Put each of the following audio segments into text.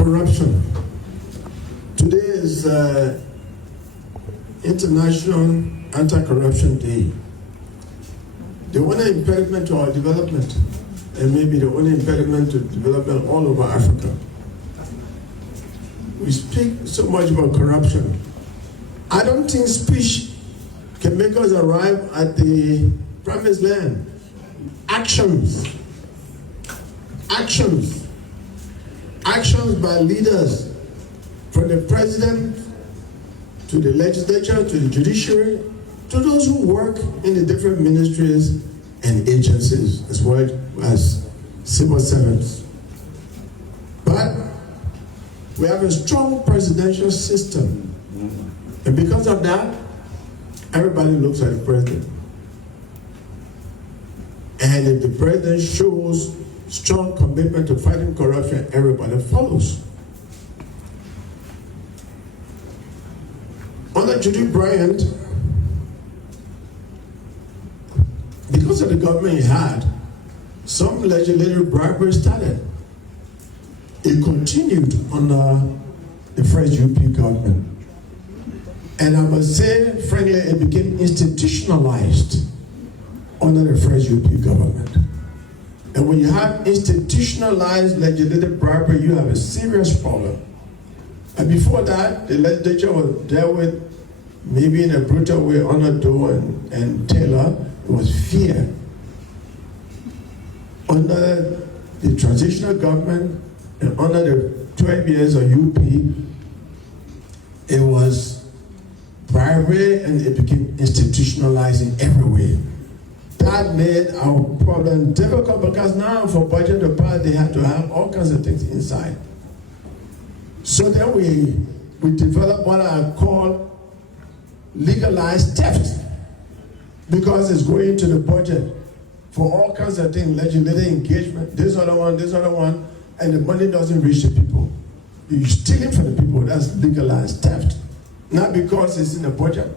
Corruption. Today is International Anti-Corruption Day. The only impediment to our development, and maybe the only impediment to development all over Africa. We speak so much about corruption. I don't think speech can make us arrive at the promised land. Actions. Actions. Actions by leaders, from the president to the legislature, to the judiciary, to those who work in the different ministries and agencies, as well as civil servants. But we have a strong presidential system. And because of that, everybody looks at the president. And if the president shows strong commitment to fighting corruption, everybody follows. Under Judy Bryant, because of the government he had, some legislative bribery started. It continued under the first UP government. And I must say, frankly, it became institutionalized under the first UP government. And when you have institutionalized legislative bribery, you have a serious problem. And before that, the legislature was dealt with maybe in a brutal way under Doe and Taylor. It was fear. Under the transitional government and under the 12 years of UP, it was bribery and it became institutionalized in every way. That made our problem difficult because now for budget to pass, they had to have all kinds of things inside. So then we developed what I call legalized theft, because it's going into the budget for all kinds of things, legislative engagement, this other one, and the money doesn't reach the people. You're stealing from the people. That's legalized theft. Not because it's in the budget,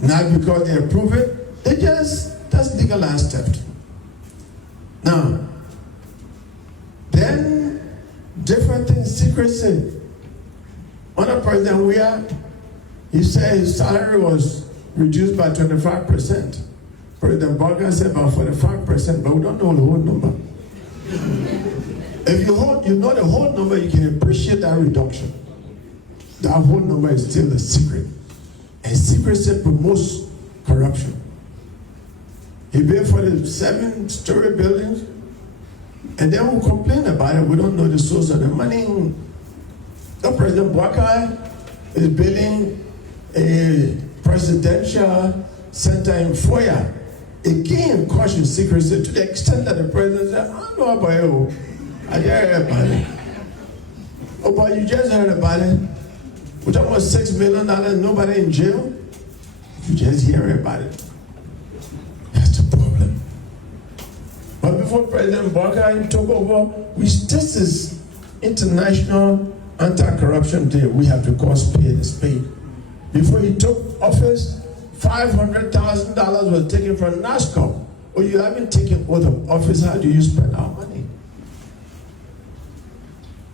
not because they approve it. That's legalized theft. Now, then different things, secrecy. Under President Weah, he said his salary was reduced by 25%. President Barker said about 45%, but we don't know the whole number. If you know the whole number, you can appreciate that reduction. That whole number is still a secret. And secrecy promotes corruption. He paid for the 7-story buildings, and then we'll complain about it. We don't know the source of the money. The President Barker is building a presidential center in Foya. Again, caution secrecy to the extent that the president said, I don't know about you. I just heard about it. Oh, but you just heard about it. With almost $6 million, nobody in jail. You just hear about it. That's the problem. But before President Barker took over, this is International Anti-Corruption Day. We have to call spade a spade. Before he took office, $500,000 was taken from NASCO. Oh, you haven't taken oath of office, how do you spend our money?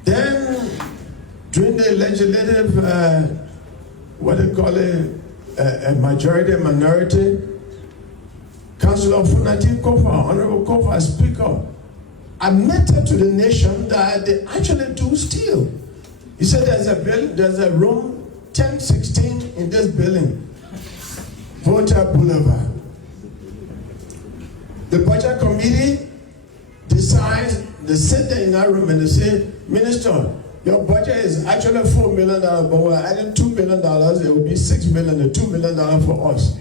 Then, during the legislative, what they call it, a majority and minority, Councilor Funati Kofa, Honorable Kofa, Speaker, admitted to the nation that they actually do steal. He said there's a room 1016 in this building, Hotel Boulevard. The budget committee decides, they sit there in that room and they say, Minister, your budget is actually $4 million, but we're adding $2 million, it will be $6 million, and $2 million for us.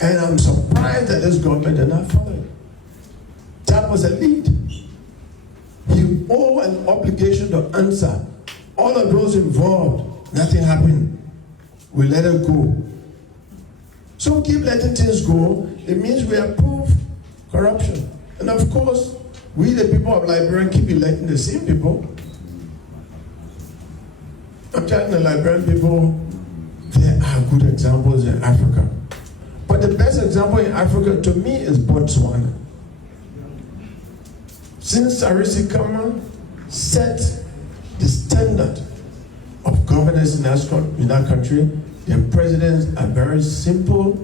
And I'm surprised that this government did not follow it. That was a lead. You owe an obligation to answer. All of those involved, nothing happened. We let it go. So we keep letting things go. It means we approve corruption. And of course, we the people of Liberia keep electing the same people. I'm telling the Liberian people, there are good examples in Africa. But the best example in Africa to me is Botswana. Since Sarisi Kama set standard of governance in that country. Their presidents are very simple,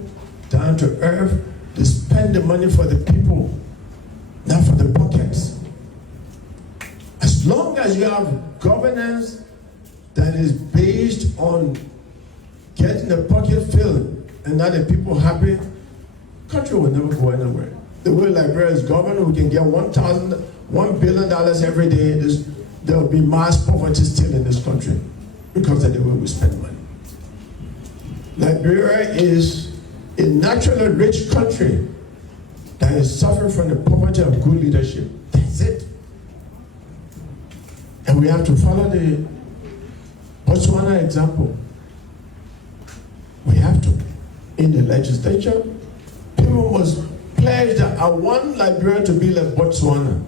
down to earth. They spend the money for the people, not for the pockets. As long as you have governance that is based on getting the pocket filled and not the people happy, country will never go anywhere. The way Liberia is governed, we can get $1 billion every day. There will be mass poverty still in this country because of the way we spend money. Liberia is a naturally rich country that is suffering from the poverty of good leadership. That's it. And we have to follow the Botswana example. We have to. In the legislature, people must pledge that I want Liberia to be like Botswana.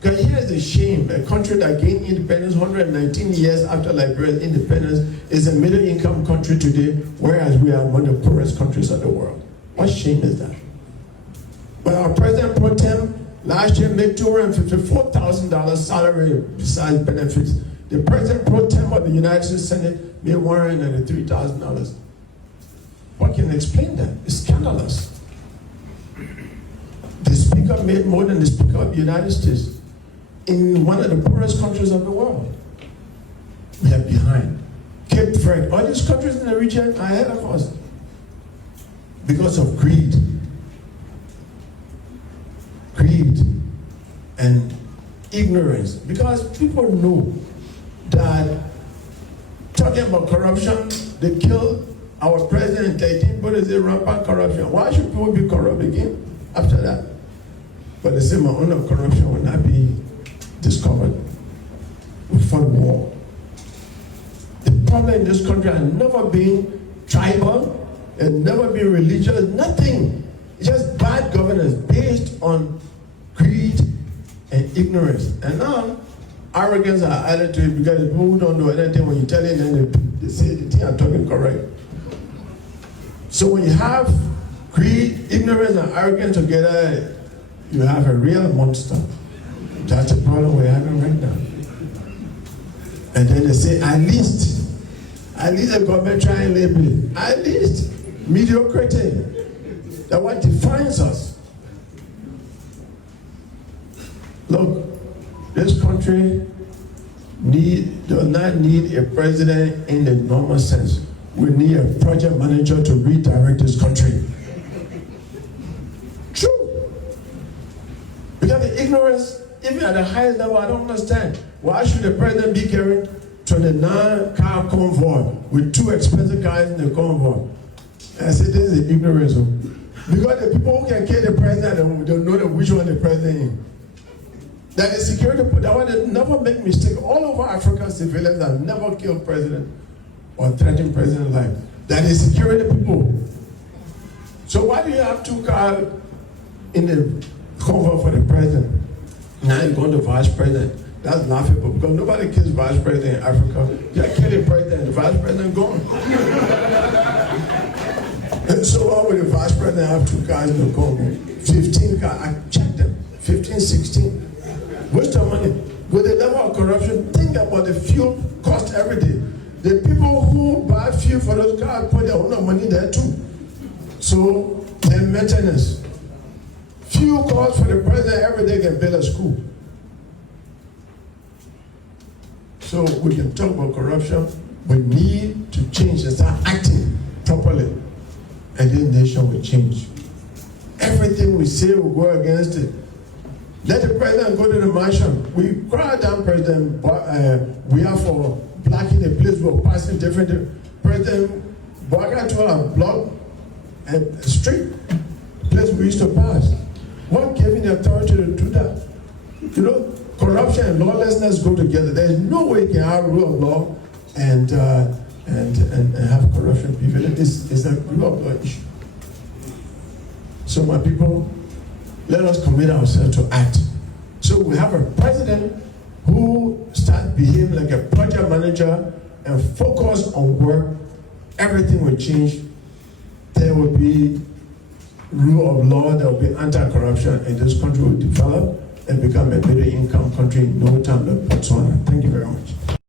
Because here's the shame. A country that gained independence 119 years after Liberia's independence is a middle-income country today, whereas we are one of the poorest countries of the world. What shame is that? But our president pro tem last year made $254,000 salary besides benefits. The president pro tem of the United States Senate made $193,000. What can explain that? It's scandalous. The speaker made more than the speaker of the United States in one of the poorest countries of the world. We are behind. Cape Verde, all these countries in the region are ahead of us because of greed. Greed and ignorance. Because people know that talking about corruption, they killed our president in 13, but it's a rampant corruption. Why should people be corrupt again after that? But they say my own of corruption will not be discovered. We fought war. The problem in this country has never been tribal, and never been religious, nothing. It's just bad governance based on greed and ignorance. And now, arrogance are added to it because people who don't know anything, when you tell them, they say the thing I'm talking correct. So when you have greed, ignorance, and arrogance together, you have a real monster. That's the problem we're having right now. And then they say, at least the government try and label it. At least mediocrity. That's what defines us. Look, this country does not need a president in the normal sense. We need a project manager to redirect this country. True. Because the ignorance, even at the highest level, I don't understand. Why should the president be carrying 29-car convoy with 2 expensive cars in the convoy? And I said, this is ignorance. Because the people who can kill the president, they don't know which one the president is. That the security, that one they never make mistake. All over Africa, civilians have never killed president or threatened president's life. That is security people. So why do you have 2 cars in the convoy for the president? Now you're going to vice president. That's laughable because nobody kills vice president in Africa. You're killing president, the vice president gone. And so why would the vice president have 2 cars in the convoy? 15 cars, I checked them, 15, 16. Waste of money. With the level of corruption, think about the fuel cost every day. The people who buy fuel for those cars put their own money there too. So, their maintenance. Fuel costs for the president every day can build a school. So, we can talk about corruption. We need to change and start acting properly. And then the nation will change. Everything we say will go against it. Let the president go to the mansion. We cry down president, we are for blocking the place we're passing different. President Boaga block a street, place we used to pass. What gave him the authority to do that? You know, corruption and lawlessness go together. There's no way you can have rule of law and have corruption. It's a rule of law issue. So my people, let us commit ourselves to act. So we have a president who starts behaving like a project manager and focus on work. Everything will change. There will be rule of law, there will be anti-corruption, and this country will develop and become a middle-income country in no time like Botswana. Thank